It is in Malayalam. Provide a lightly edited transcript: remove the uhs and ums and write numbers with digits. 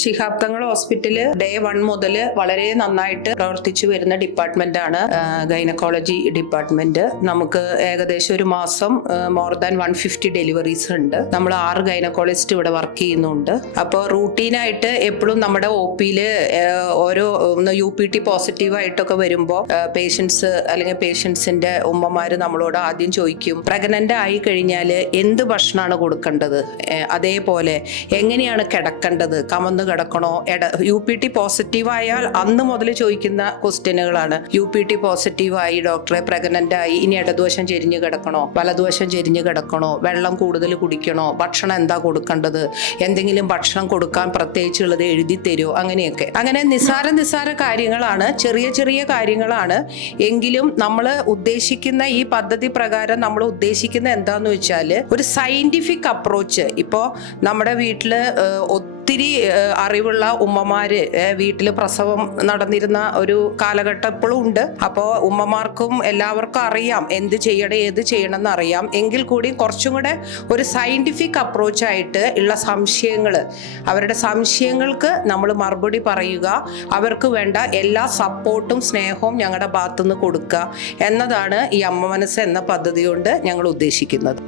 ശിഹാബ് തങ്ങൾ ഹോസ്പിറ്റല് ഡേ 1 മുതൽ വളരെ നന്നായിട്ട് പ്രവർത്തിച്ചു വരുന്ന ഡിപ്പാർട്ട്മെന്റ് ആണ് ഗൈനക്കോളജി ഡിപ്പാർട്ട്മെന്റ്. നമുക്ക് ഏകദേശം ഒരു മാസം മോർ ദാൻ 150 ഡെലിവറീസ് ഉണ്ട്. നമ്മൾ 6 ഗൈനക്കോളജിസ്റ്റ് ഇവിടെ വർക്ക് ചെയ്യുന്നുണ്ട്. അപ്പോൾ റൂട്ടീനായിട്ട് എപ്പോഴും നമ്മുടെ OPയില് ഓരോ UPT പോസിറ്റീവ് ആയിട്ടൊക്കെ വരുമ്പോൾ അല്ലെങ്കിൽ പേഷ്യൻസിന്റെ ഉമ്മമാര് നമ്മളോട് ആദ്യം ചോദിക്കും, പ്രഗ്നന്റ് ആയി കഴിഞ്ഞാൽ എന്ത് ഭക്ഷണമാണ് കൊടുക്കേണ്ടത്, അതേപോലെ എങ്ങനെയാണ് കിടക്കേണ്ടത്, കമന്ന് കിടക്കണോ, UPT പോസിറ്റീവ് ആയാൽ അന്ന് മുതൽ ചോദിക്കുന്ന ക്വസ്റ്റ്യനുകളാണ്. UPT പോസിറ്റീവ് ആയി ഡോക്ടറെ, പ്രഗ്നന്റ് ആയി, ഇനി ഇടതുവശം ചെരിഞ്ഞ് കിടക്കണോ, വലതുവശം ചെരിഞ്ഞ് കിടക്കണോ, വെള്ളം കൂടുതൽ കുടിക്കണോ, ഭക്ഷണം എന്താ കൊടുക്കേണ്ടത്, എന്തെങ്കിലും ഭക്ഷണം കൊടുക്കാൻ പ്രത്യേകിച്ചുള്ളത് എഴുതി തരുമോ, അങ്ങനെയൊക്കെ. അങ്ങനെ നിസ്സാര കാര്യങ്ങളാണ്, ചെറിയ കാര്യങ്ങളാണ്. എങ്കിലും നമ്മൾ ഉദ്ദേശിക്കുന്ന ഈ പദ്ധതി പ്രകാരം നമ്മൾ ഉദ്ദേശിക്കുന്ന എന്താന്ന് വെച്ചാൽ ഒരു സയന്റിഫിക് അപ്രോച്ച്. ഇപ്പോൾ നമ്മുടെ വീട്ടില് ഒത്തിരി അറിവുള്ള ഉമ്മമാര് വീട്ടിൽ പ്രസവം നടന്നിരുന്ന ഒരു കാലഘട്ടം ഇപ്പോഴും ഉണ്ട്. അപ്പോൾ ഉമ്മമാർക്കും എല്ലാവർക്കും അറിയാം എന്ത് ചെയ്യണം ഏത് ചെയ്യണം എന്ന് അറിയാം. എങ്കിൽ കൂടി കുറച്ചും കൂടെ ഒരു സയന്റിഫിക് അപ്രോച്ചായിട്ട് ഉള്ള അവരുടെ സംശയങ്ങൾക്ക് നമ്മൾ മറുപടി പറയുക, അവർക്ക് വേണ്ട എല്ലാ സപ്പോർട്ടും സ്നേഹവും ഞങ്ങളുടെ ഭാഗത്തുനിന്ന് കൊടുക്കുക എന്നതാണ് ഈ അമ്മ മനസ്സ് എന്ന പദ്ധതി കൊണ്ട് ഞങ്ങൾ ഉദ്ദേശിക്കുന്നത്.